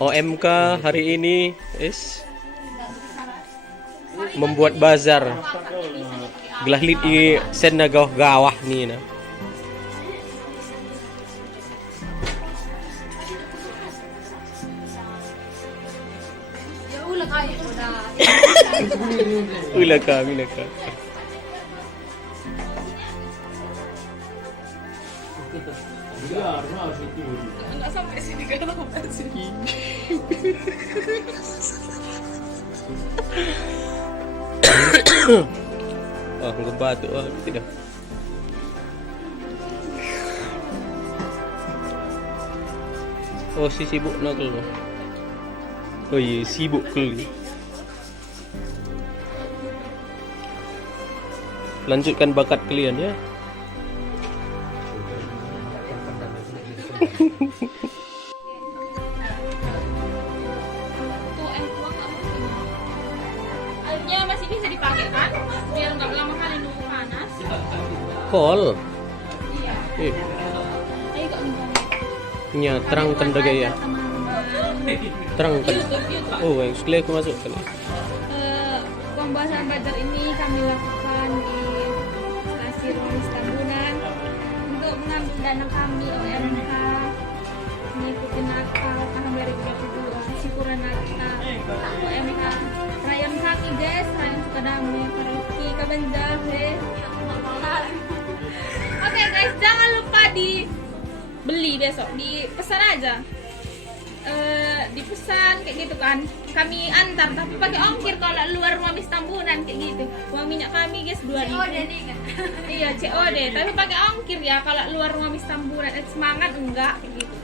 OMK hari ini membuat bazar gelahlit i sen na gawah ni na. Ya ulah kayak udah. Ulaka. Enggak sampai sini kalau sini. Oh, ngebatuk tidak. Oh, si sibuk nak keluar. Oh iya, sibuk keluar. Lanjutkan bakat kalian ya. Airnya masih bisa dipakai kan? Biar nggak lama kali nunggu panas. Kol. Iya. Eh, Ayo kok minta. nya terangkan dega ya. Terangkan. YouTube. Oh, yang sekali aku masuk kali. Pembahasan bazar ini kami lakukan di Stasi Rolis Tambunan untuk mengambil dana kami OMK mengikuti Natal tahun 2022 syukuran Natal OMK Rayon Kaki guys, Rayon Sukadame, Paroki Kabanjar Oke guys, jangan lupa dibeli besok, dipesan aja. Dipesan kayak gitu kan, kami antar tapi pakai ongkir kalau luar rumah Tambunan kayak gitu. Uang minyak kami guys 2.000. COD nih kan. Iya COD, tapi pakai ongkir ya kalau luar rumah Tambunan. Semangat enggak kayak gitu.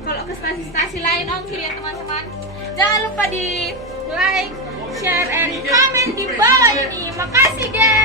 Kalau ke stasi-stasi lain ongkir ya teman-teman. Jangan lupa di like, share, and comment di bawah ini. Makasih guys.